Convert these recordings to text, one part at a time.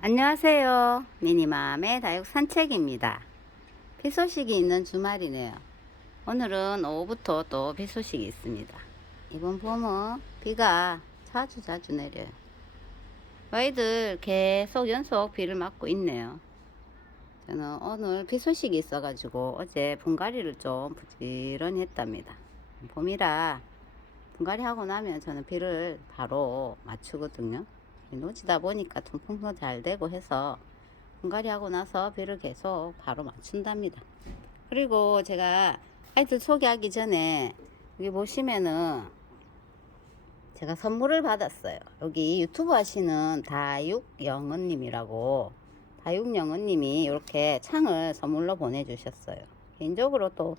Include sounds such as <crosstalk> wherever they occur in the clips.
안녕하세요. 미니맘의 다육 산책입니다. 비 소식이 있는 주말이네요. 오늘은 오후부터 또 비 소식이 있습니다. 이번 봄은 비가 자주 자주 내려요. 아이들 계속 연속 비를 맞고 있네요. 저는 오늘 비 소식이 있어가지고 어제 분갈이를 좀 부지런히 했답니다. 봄이라 분갈이 하고 나면 저는 비를 바로 맞추거든요. 놓치다 보니까 통풍도 잘 되고 해서 분갈이 하고 나서 비를 계속 바로 맞춘답니다. 그리고 제가 아이들 소개하기 전에 여기 보시면은 제가 선물을 받았어요. 여기 유튜브 하시는 다육영은님이라고 다육영은님이 이렇게 창을 선물로 보내주셨어요. 개인적으로 또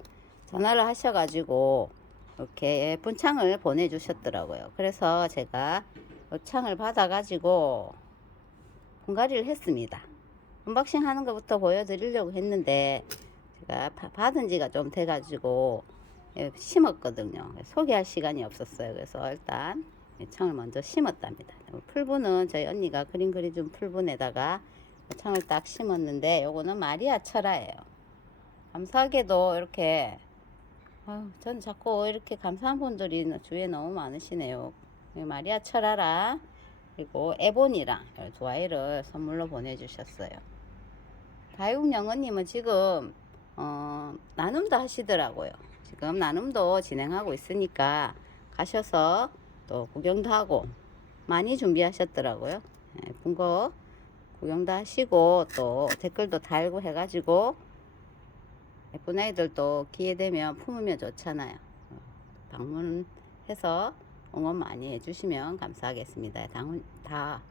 전화를 하셔가지고 이렇게 예쁜 창을 보내주셨더라고요. 그래서 제가 이 창을 받아가지고 분갈이를 했습니다. 언박싱 하는 것부터 보여드리려고 했는데 제가 바- 받은 지가 좀 돼가지고 예, 심었거든요. 소개할 시간이 없었어요. 그래서 일단 이 창을 먼저 심었답니다. 풀분은 저희 언니가 그림 그려준 풀분에다가 창을 딱 심었는데 요거는 마리아 철화예요. 감사하게도 이렇게 전 자꾸 이렇게 감사한 분들이 주위에 너무 많으시네요. 이 마리아 철화랑 그리고 에본이랑 이두 아이를 선물로 보내주셨어요. 다육영어님은 지금 어, 나눔도 하시더라고요. 지금 나눔도 진행하고 있으니까 가셔서 또 구경도 하고 많이 준비하셨더라고요. 예쁜 거 구경도 하시고 또 댓글도 달고 해가지고 예쁜 아이들도 기회 되면 품으면 좋잖아요. 어, 방문해서 응원 많이 해주시면 감사하겠습니다. 당, 다,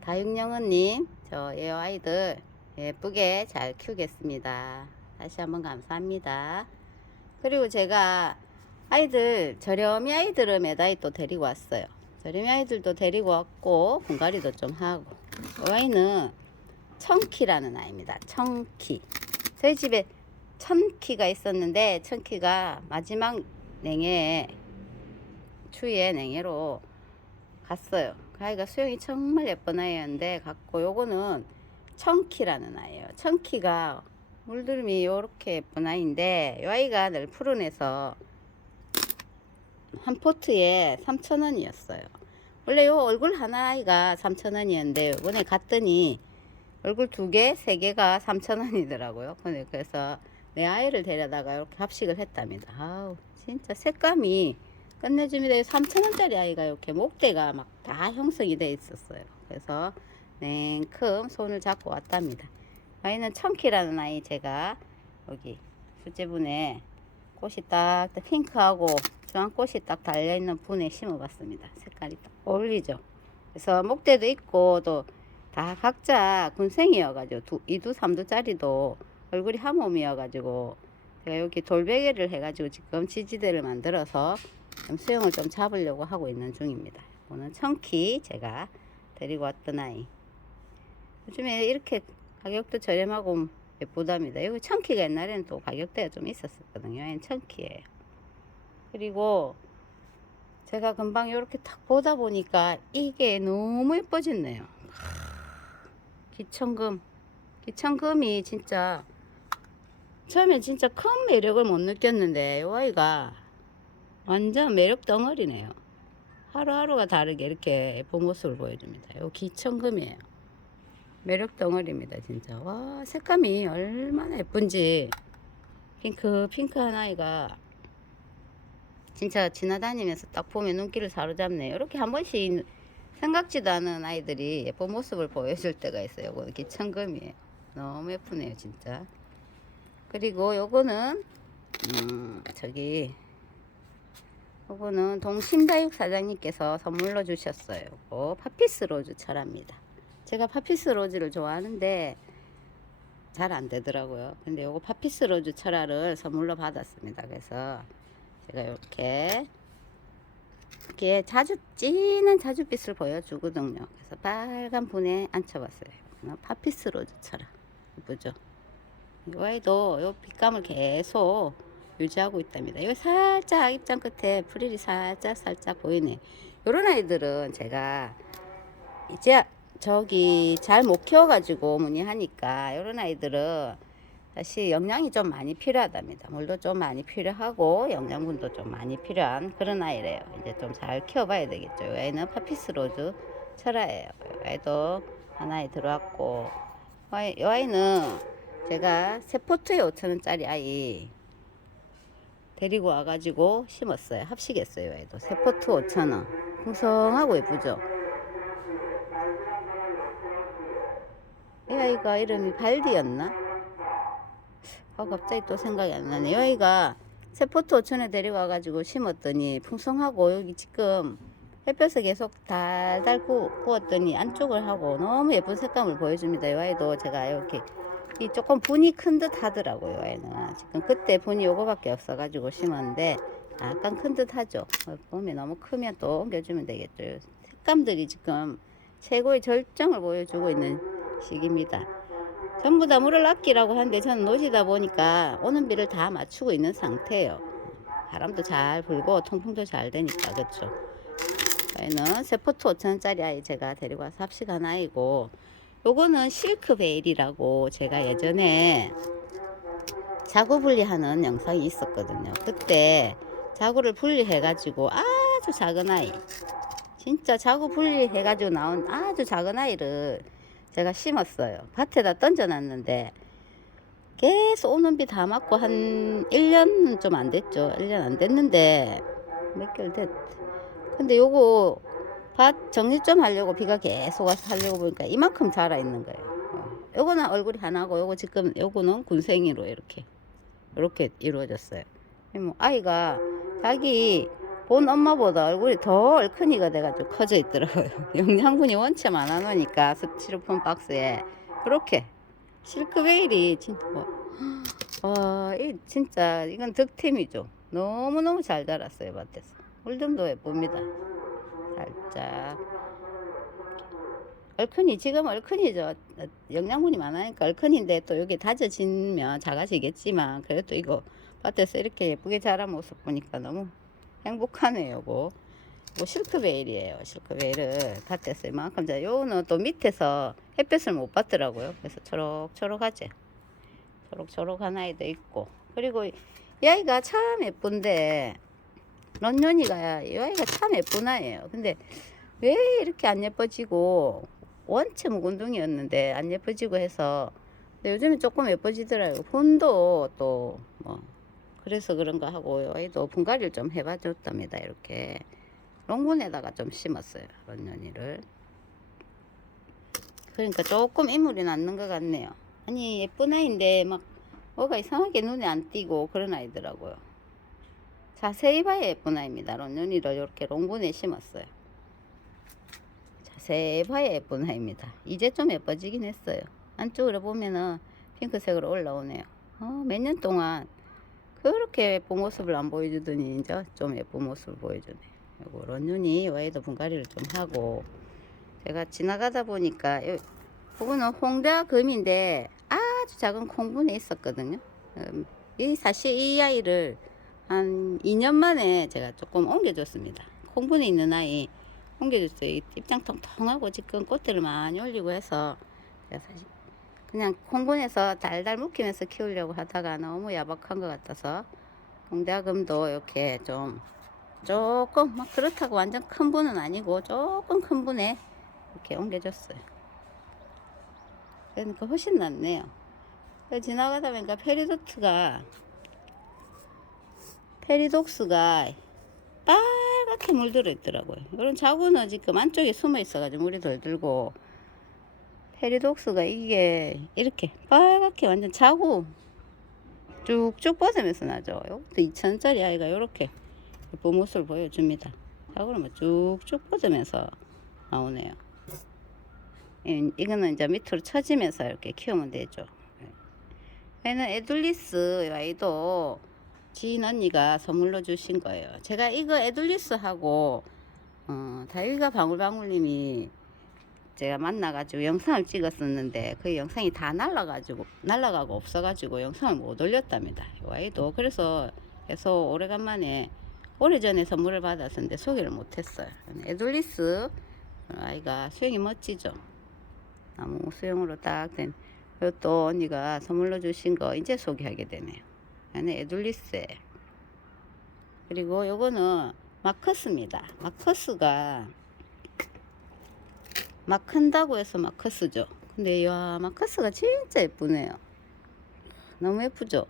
다육영은님, 저예 아이들 예쁘게 잘 키우겠습니다. 다시 한번 감사합니다. 그리고 제가 아이들, 저렴이 아이들을 매다이 또 데리고 왔어요. 저렴이 아이들도 데리고 왔고, 분갈이도 좀 하고. 이 아이는 청키라는 아이입니다. 청키. 저희 집에 천키가 있었는데, 천키가 마지막 냉해 추위에 냉해로 갔어요. 그 아이가 수영이 정말 예쁜 아이였는데 갔고 요거는 청키라는 아이예요. 청키가 물들음이 요렇게 예쁜 아이인데 요 아이가 늘 푸른해서 한 포트에 3,000원이었어요. 원래 요 얼굴 하나가 3,000원이었는데 이번에 갔더니 얼굴 두 개, 세 개가 3,000원이더라고요. 근데 그래서 내 아이를 데려다가 이렇게 합식을 했답니다. 아우, 진짜 색감이 끝내줍니다. 3,000원짜리 아이가 이렇게 목대가 막 다 형성이 돼 있었어요. 그래서 냉큼 손을 잡고 왔답니다. 아이는 청키라는 아이 제가 여기 수제분에 꽃이 딱 핑크하고 주황꽃이 딱 달려있는 분에 심어봤습니다. 색깔이 딱 어울리죠. 그래서 목대도 있고 또 다 각자 군생이어가지고 두, 이두 삼두짜리도 얼굴이 한 몸이어가지고 제가 여기 돌베개를 해가지고 지금 지지대를 만들어서 좀 수영을 좀 잡으려고 하고 있는 중입니다. 오늘 청키 제가 데리고 왔던 아이. 요즘에 이렇게 가격도 저렴하고 예쁘답니다. 여기 청키가 옛날에는 또 가격대가 좀 있었었거든요. 얘는 청키예요. 그리고 제가 금방 이렇게 탁 보다 보니까 이게 너무 예뻐졌네요. 기천금. 기천금이 진짜 처음에 진짜 큰 매력을 못 느꼈는데 이 아이가 완전 매력 덩어리네요. 하루하루가 다르게 이렇게 예쁜 모습을 보여줍니다. 요 기천금이에요. 매력 덩어리입니다, 진짜. 와, 색감이 얼마나 예쁜지. 핑크, 핑크한 아이가 진짜 지나다니면서 딱 보면 눈길을 사로잡네요. 이렇게 한 번씩 생각지도 않은 아이들이 예쁜 모습을 보여줄 때가 있어요. 요거 기천금이에요. 너무 예쁘네요, 진짜. 그리고 요거는, 음, 저기, 요거는 동심다육 사장님께서 선물로 주셨어요. 요거 파피스 로즈 철합니다. 제가 파피스 로즈를 좋아하는데 잘 안 되더라고요. 근데 요거 파피스 로즈 철화를 선물로 받았습니다. 그래서 제가 이렇게 이렇게 자주 진한 자주빛을 보여주거든요. 그래서 빨간 분에 앉혀봤어요. 이거는 파피스 로즈 철화 예쁘죠? 이 아이도 요 빛감을 계속 유지하고 있답니다. 이거 살짝 입장 끝에 프릴이 살짝 살짝 보이네. 요런 아이들은 제가 이제 저기 잘 못 키워가지고 문의하니까 이런 아이들은 사실 영양이 좀 많이 필요하답니다. 물도 좀 많이 필요하고 영양분도 좀 많이 필요한 그런 아이래요. 이제 좀 잘 키워봐야 되겠죠. 이 아이는 파피스 로즈 철화예요. 이 아이도 하나에 들어왔고 이 아이는 제가 세포트에 5천원짜리 아이 데리고 와가지고 심었어요. 합식했어요. 이 아이도 세포트 5천원 풍성하고 예쁘죠. 이 아이가 이름이 발디였나? 아 갑자기 또 생각이 안 나네. 이 아이가 세포트 5천에 데려와가지고 심었더니 풍성하고 여기 지금 햇볕에 계속 달달 구, 구웠더니 안쪽을 하고 너무 예쁜 색감을 보여줍니다. 이 아이도 제가 이렇게 이 조금 분이 큰 듯 하더라고요. 이 아이는 지금 그때 분이 요거밖에 없어 가지고 심었는데 약간 큰 듯 하죠. 어, 봄에 너무 크면 또 옮겨주면 되겠죠. 색감들이 지금 최고의 절정을 보여주고 있는 시기입니다. 전부 다 물을 아끼라고 하는데 저는 노시다 보니까 오는 비를 다 맞추고 있는 상태예요. 바람도 잘 불고 통풍도 잘 되니까 그렇죠. 저희는 세포트 5천원짜리 아이 제가 데리고 와서 합식한 아이고 요거는 실크베일이라고 제가 예전에 자구 분리하는 영상이 있었거든요. 그때 자구를 분리해가지고 아주 작은 아이 진짜 자구 분리해가지고 나온 아주 작은 아이를 제가 심었어요. 밭에다 던져놨는데 계속 오는 비 다 맞고 한 1년은 좀 안 됐죠. 1년 안 됐는데 몇 개월 됐. 근데 요거 밭 정리 좀 하려고 비가 계속 와서 하려고 보니까 이만큼 자라 있는 거예요. 어. 요거는 얼굴이 하나고 요거 지금 요거는 군생이로 이렇게 이렇게 이루어졌어요. 뭐 아이가 자기 본 엄마보다 얼굴이 더 얼큰이가 돼가지고 커져 있더라고요. <laughs> 영양분이 원체 많아 놓으니까 스티로폼 박스에 그렇게 실크베일이 진짜 뭐, 와, 이 진짜 이건 득템이죠. 너무 너무 잘 자랐어요 밭에서. 물좀도 예쁩니다. 살짝 얼큰이 지금 얼큰이죠. 영양분이 많으니까 얼큰인데 또 여기 다져지면 작아지겠지만 그래도 이거 밭에서 이렇게 예쁘게 자란 모습 보니까 너무 행복하네요. 요거 뭐 실크베일이에요. 실크베일을 밭에서 이만큼 자. 요거는 또 밑에서 햇볕을 못 받더라고요. 그래서 초록초록하지. 초록초록한 아이도 있고 그리고 이 아이가 참 예쁜데 런년이가 이 아이가 참 예쁜 아이예요. 근데 왜 이렇게 안 예뻐지고 원체 묵은둥이였는데 안 예뻐지고 해서 근데 요즘에 조금 예뻐지더라고요. 본도 또 뭐 그래서 그런가 하고 이 아이도 분갈이를 좀 해봐줬답니다. 이렇게 롱분에다가 좀 심었어요. 런년이를. 그러니까 조금 인물이 남는 것 같네요. 아니 예쁜 아이인데 막 뭐가 이상하게 눈에 안 띄고 그런 아이더라고요. 자세히 봐야 예쁜 아이입니다. 런년이를 이렇게 롱분에 심었어요. 자세히 봐야 예쁜 아이입니다. 이제 좀 예뻐지긴 했어요. 안쪽으로 보면은 핑크색으로 올라오네요. 어, 몇 년 동안 그렇게 예쁜 모습을 안 보여주더니 이제 좀 예쁜 모습을 보여주네. 요거 런눈이 와이드 분갈이를 좀 하고 제가 지나가다 보니까 요, 그거는 홍대금인데 아주 작은 콩분에 있었거든요. 음, 이 사실 이 아이를 한 2년 만에 제가 조금 옮겨줬습니다. 콩분에 있는 아이 옮겨줬어요. 이 입장 통통하고 지금 꽃들을 많이 올리고 해서 사실 그냥 콩분에서 달달 묵히면서 키우려고 하다가 너무 야박한 것 같아서 홍대금도 이렇게 좀 조금 막 그렇다고 완전 큰 분은 아니고 조금 큰 분에 이렇게 옮겨줬어요. 그러니까 훨씬 낫네요. 지나가다 보니까 페리도트가 페리독스가 빨갛게 물들어 있더라고요. 이런 자구는 지금 안쪽에 숨어 있어가지고 물이 덜 들고 페리독스가 이게 이렇게 빨갛게 완전 자구 쭉쭉 뻗으면서 나죠. 이것도 2천원짜리 아이가 이렇게 예쁜 모습을 보여줍니다. 자구를 뭐 쭉쭉 뻗으면서 나오네요. 이- 이거는 이제 밑으로 처지면서 이렇게 키우면 되죠. 얘는 에둘리스 아이도 지인 언니가 선물로 주신 거예요. 제가 이거 에둘리스하고 어, 다일가 방울방울님이 제가 만나가지고 영상을 찍었었는데 그 영상이 다 날라가지고 날라가고 없어가지고 영상을 못 올렸답니다. 이 아이도 그래서 그래서 오래간만에 오래전에 선물을 받았었는데 소개를 못했어요. 에둘리스 아이가 수영이 멋지죠. 나무 수영으로 딱 된. 이것도 언니가 선물로 주신 거 이제 소개하게 되네요. 안에 에둘리스에. 그리고 요거는 마커스입니다. 마커스가 막 큰다고 해서 마커스죠. 근데 야 마커스가 진짜 예쁘네요. 너무 예쁘죠.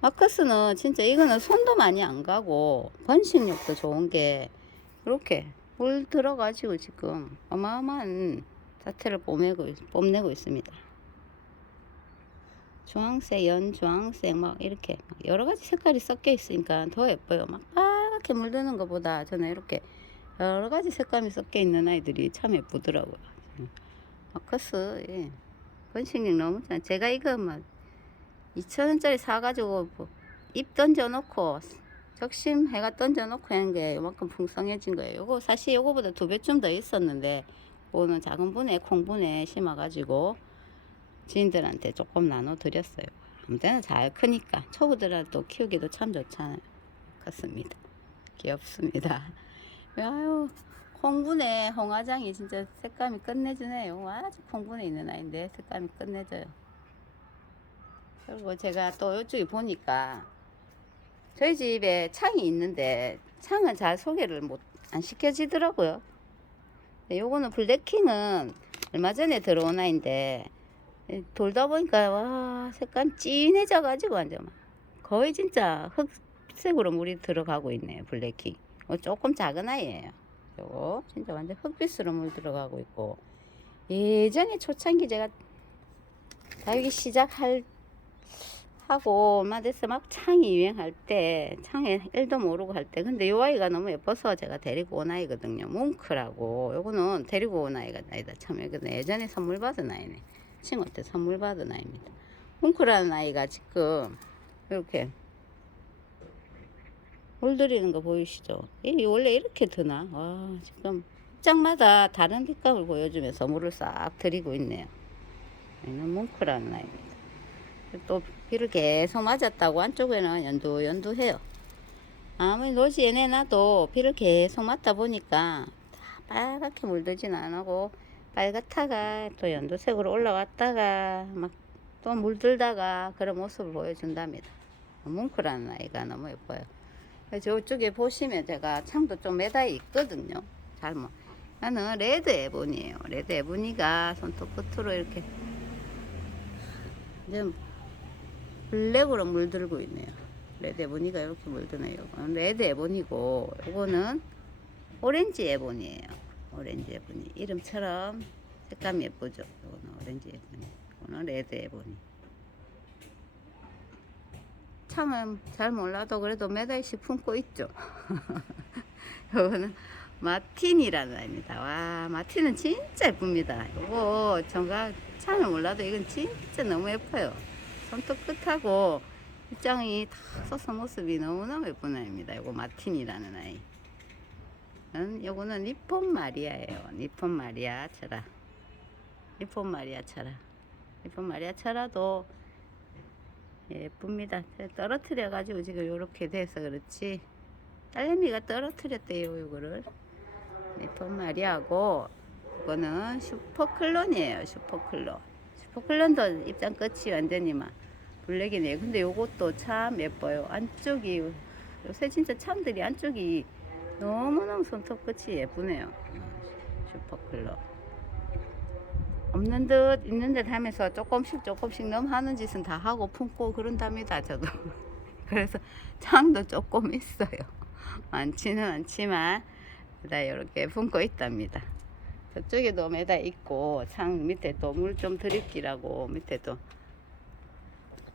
마커스는 진짜 이거는 손도 많이 안 가고 번식력도 좋은 게 이렇게 물 들어가지고 지금 어마어마한 자태를 뽐내고, 있- 뽐내고 있습니다. 주황색, 연주황색 막 이렇게 막 여러 가지 색깔이 섞여 있으니까 더 예뻐요. 막 빨갛게 물드는 것보다 저는 이렇게 여러 가지 색감이 섞여 있는 아이들이 참 예쁘더라고요. 마커스 예. 번식력 너무 잘. 제가 이거 막 2,000원짜리 사가지고 뭐입 던져놓고 적심 해가 던져놓고 하는 게 요만큼 풍성해진 거예요. 요거 사실 요거보다 두 배쯤 더 있었는데 요거는 작은 분에 콩분에 심어가지고 지인들한테 조금 나눠 드렸어요. 아무튼 잘 크니까 초보들한테 키우기도 참 좋잖아요. 그렇습니다. 귀엽습니다. <laughs> 아유 콩분에 홍화장이 진짜 색감이 끝내주네요. 아주 콩분에 있는 아이인데 색감이 끝내줘요. 그리고 제가 또 이쪽에 보니까 저희 집에 창이 있는데 창은 잘 소개를 못 안 시켜지더라고요. 요거는 블랙킹은 얼마 전에 들어온 아이인데 예, 돌다 보니까 와 색감 진해져 가지고 완전 막 거의 진짜 흑색으로 물이 들어가고 있네요 블랙킹. 어, 조금 작은 아이예요. 요거 진짜 완전 흑빛으로 물 들어가고 있고 예전에 초창기 제가 다육이 시작할 하고 얼마 됐어 막 창이 유행할 때 창에 일도 모르고 할 때 근데 요 아이가 너무 예뻐서 제가 데리고 온 아이거든요 뭉크라고 요거는 데리고 온 아이가 아니다 참 예전에 선물 받은 아이네 친구 때 선물 받은 아이입니다. 뭉크라는 아이가 지금 이렇게 물들이는 거 보이시죠? 이 원래 이렇게 드나? 와 지금 입장마다 다른 빛감을 보여주면서 물을 싹 들이고 있네요. 얘는 뭉크라는 아이입니다. 또 비를 계속 맞았다고 안쪽에는 연두 연두해요. 아무리 노지에 내놔도 비를 계속 맞다 보니까 다 빨갛게 물들진 안 하고 빨갛다가 또 연두색으로 올라왔다가 막 또 물들다가 그런 모습을 보여준답니다. 뭉클한 아이가 너무 예뻐요. 저쪽에 보시면 제가 창도 좀 매다 있거든요. 잘못. 나는 레드 에보니에요. 레드 에보니가 손톱 끝으로 이렇게 좀 블랙으로 물들고 있네요. 레드 에보니가 이렇게 물드네요. 레드 에보니고 이거는 오렌지 에보니예요. 오렌지 에보니 이름처럼 색감이 예쁘죠. 이거는 오렌지 에보니. 이거는 레드 에보니. 창은 잘 몰라도 그래도 몇 알씩 품고 있죠. <laughs> 이거는 마틴이라는 아입니다. 와 마틴은 진짜 예쁩니다. 이거 정가 창을 몰라도 이건 진짜 너무 예뻐요. 손톱 끝하고 입장이 다 서서 모습이 너무너무 예쁜 아이입니다. 이거 마틴이라는 아이. 음, 요거는 니폰 마리아예요. 니폰 마리아 철아. 니폰 마리아 철아. 니폰 마리아 철아도 예쁩니다. 떨어뜨려 가지고 지금 요렇게 돼서 그렇지. 딸내미가 떨어뜨렸대요, 요거를. 니폰 마리아고 이거는 슈퍼클론이에요. 슈퍼클론. 슈퍼클론도 입장 끝이 완전히 막 블랙이네요. 근데 요것도 참 예뻐요. 안쪽이 요새 진짜 참들이 안쪽이 너무너무 손톱 끝이 예쁘네요. 슈퍼클론. 없는 듯 있는 듯 하면서 조금씩 조금씩 너무 하는 짓은 다 하고 품고 그런답니다. 저도. <laughs> 그래서 창도 조금 있어요. 많지는 않지만 다 이렇게 품고 있답니다. 저쪽에도 매다 있고 창 밑에 또 물 좀 드릴기라고 밑에 또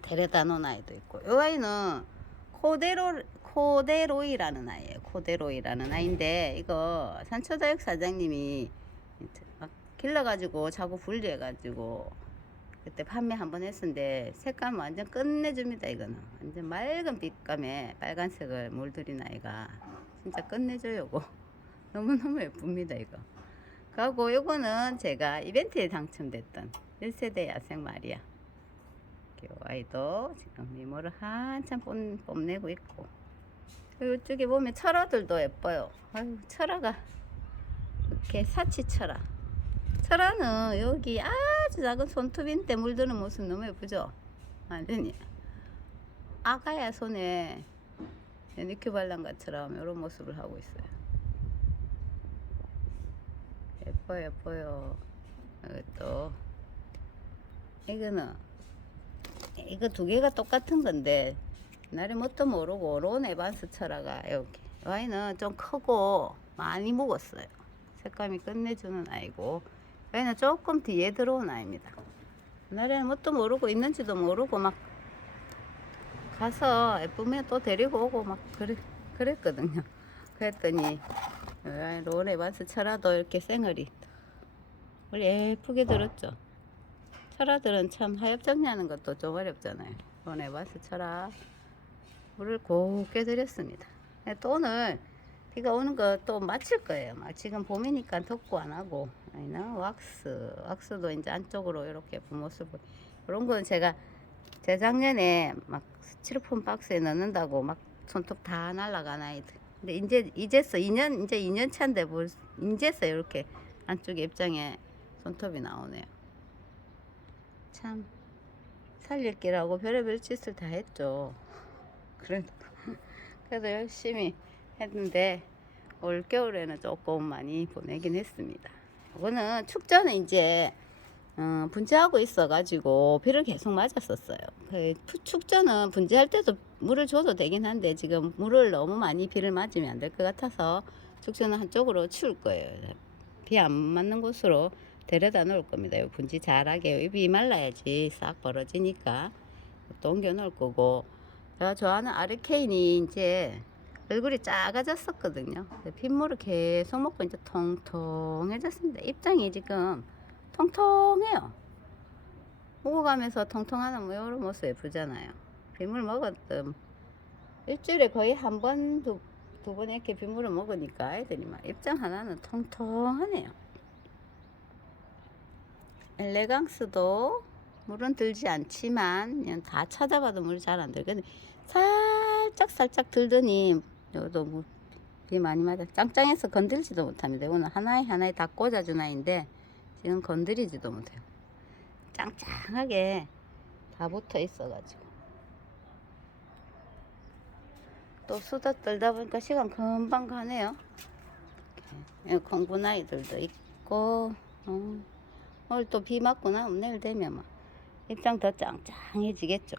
데려다 놓은 아이도 있고 이 아이는 코데로 코데로이라는 아이예요. 코데로이라는 아이인데 이거 산초다육 사장님이 막 길러가지고 자꾸 분리해가지고 그때 판매 한번 했었는데 색감 완전 끝내줍니다 이거는. 완전 맑은 빛감에 빨간색을 물들인 아이가 진짜 끝내줘요 이거 <laughs> 너무너무 예쁩니다 이거. 그리고 요거는 제가 이벤트에 당첨됐던 1세대 야생 마리아. 이 아이도 지금 미모를 한참 뽐, 뽐내고 있고 이쪽에 보면 철화들도 예뻐요 아유 철화가 이렇게 사치 철화 철화는 여기 아주 작은 손톱인데 물드는 모습 너무 예쁘죠? 완전히 아가야 손에 니큐 발란 것처럼 이런 모습을 하고 있어요. 예뻐요, 예뻐요. 이것도 이거는 이거 두 개가 똑같은 건데 나를 뭣도 모르고 론 에반스 철화가 이렇게 와인은 좀 크고 많이 묵었어요. 색감이 끝내주는 아이고 와인은 조금 뒤에 들어온 아이입니다. 나를 뭣도 모르고 있는지도 모르고 막 가서 예쁘면 또 데리고 오고 막 그래, 그랬거든요. 그랬더니 론 에반스 철화도 이렇게 생얼이 우리 예쁘게 들었죠. 철화들은 참 하엽 정리하는 것도 좀 어렵잖아요. 론 에반스 철화 물을 곱게 들였습니다. 네, 또 오늘 비가 오는 거또 마칠 거예요. 막 지금 봄이니까 덥고 안 하고 아니나 왁스 왁스도 이제 안쪽으로 이렇게 본 모습을 이런 거는 제가 재작년에 막 스티로폼 박스에 넣는다고 막 손톱 다 날라간 아이들. 근데 이제 이제서 2년 이제 2년 차인데 뭘 이제서 이렇게 안쪽에 입장에 손톱이 나오네요. 참 살릴 기라고 별의별 짓을 다 했죠. 그래도 <laughs> 그래도 열심히 했는데 올 겨울에는 조금 많이 보내긴 했습니다. 이거는 축전은 이제 어, 분재하고 있어가지고 비를 계속 맞았었어요. 그 푸- 축전은 분재할 때도 물을 줘도 되긴 한데 지금 물을 너무 많이 비를 맞으면 안 될 것 같아서 축전은 한쪽으로 치울 거예요. 비 안 맞는 곳으로 데려다 놓을 겁니다. 요 분지 잘하게 비 말라야지 싹 벌어지니까 또 옮겨 놓을 거고 제가 좋아하는 아르케인이 이제 얼굴이 작아졌었거든요. 핏물을 계속 먹고 이제 통통해졌습니다. 입장이 지금 통통해요. 먹어가면서 통통하는 뭐 이런 모습 예쁘잖아요. 빗물 먹었던 일주일에 거의 한 번, 두, 두 번 이렇게 빗물을 먹으니까 아이들이 막 입장 하나는 통통하네요. 엘레강스도 물은 들지 않지만 그냥 다 찾아봐도 물이 잘 안 들거든요. 살짝 살짝 들더니 여도 뭐비 많이 맞아 짱짱해서 건들지도 못합니다. 오늘 하나에 하나에 다 꽂아준 아이인데 지금 건드리지도 못해요. 짱짱하게 다 붙어 있어가지고 또 수다 떨다 보니까 시간 금방 가네요. 공군 아이들도 있고 어. 오늘 또 비 맞고 나면 내일 되면 막 입장 더 짱짱해지겠죠.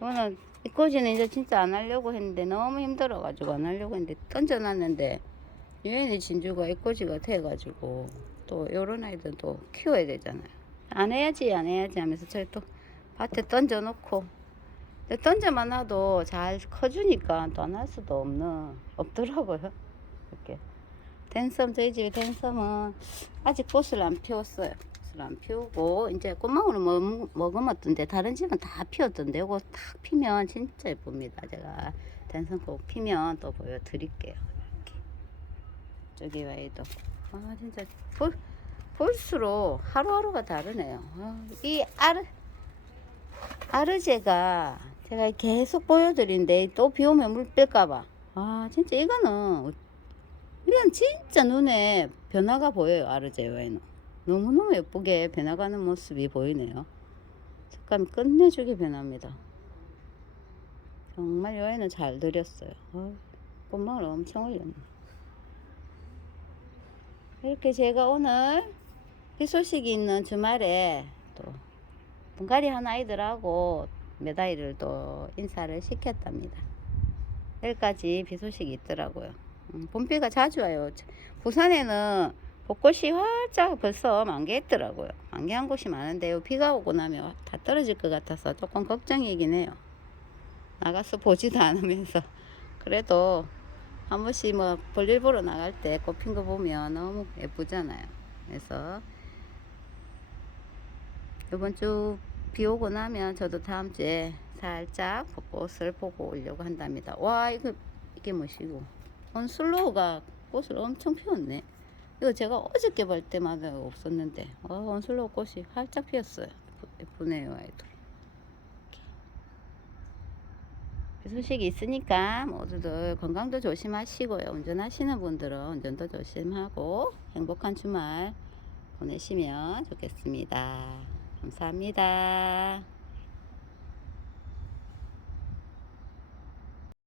오늘 이 꼬지는 이제 진짜 안 하려고 했는데 너무 힘들어가지고 안 하려고 했는데 던져놨는데 유엔이 진주가 이 꼬지가 돼가지고 또 요런 아이들 또 키워야 되잖아요. 안 해야지 안 해야지 하면서 저희 또 밭에 던져놓고 던져만 놔도 잘 커주니까 또 안 할 수도 없는 없더라고요. 이렇게 댄섬 저희 집에 댄섬은 아직 꽃을 안 피웠어요. 꽃을 안 피우고 이제 꽃망울을 먹, 먹으면던데 다른 집은 다 피웠던데 이거 탁 피면 진짜 예쁩니다. 제가 댄섬꽃 피면 또 보여드릴게요. 이렇게 저기 와이도 아 진짜 볼 볼수록 하루하루가 다르네요. 아, 이 아르 아르제가 제가 계속 보여드린데 또 비 오면 물 뺄까봐 아 진짜 이거는 이건 진짜 눈에 변화가 보여요 아르제 와인은 너무너무 예쁘게 변화가는 모습이 보이네요. 색감이 끝내주게 변합니다. 정말 여인은 잘 들였어요. 어, 꽃망울 엄청 올렸네. 이렇게 제가 오늘 비 소식이 있는 주말에 또 분갈이 한 아이들하고 몇 아이를 또 인사를 시켰답니다. 내일까지 비 소식이 있더라고요. 음, 봄비가 자주 와요. 부산에는 벚꽃이 활짝 벌써 만개했더라고요. 만개한 곳이 많은데요. 비가 오고 나면 다 떨어질 것 같아서 조금 걱정이긴 해요. 나가서 보지도 않으면서. 그래도 한 번씩 뭐 볼일 보러 나갈 때 꽃핀 거 보면 너무 예쁘잖아요. 그래서 이번 주 비 오고 나면 저도 다음 주에 살짝 벚꽃을 보고 오려고 한답니다. 와, 이거, 이게 뭐시고. 온슬로우가 꽃을 엄청 피웠네. 이거 제가 어저께 볼 때마다 없었는데, 어, 온슬로우 꽃이 활짝 피었어요. 예쁘네요, 아이도. 그 소식이 있으니까 모두들 건강도 조심하시고요. 운전하시는 분들은 운전도 조심하고 행복한 주말 보내시면 좋겠습니다. 감사합니다.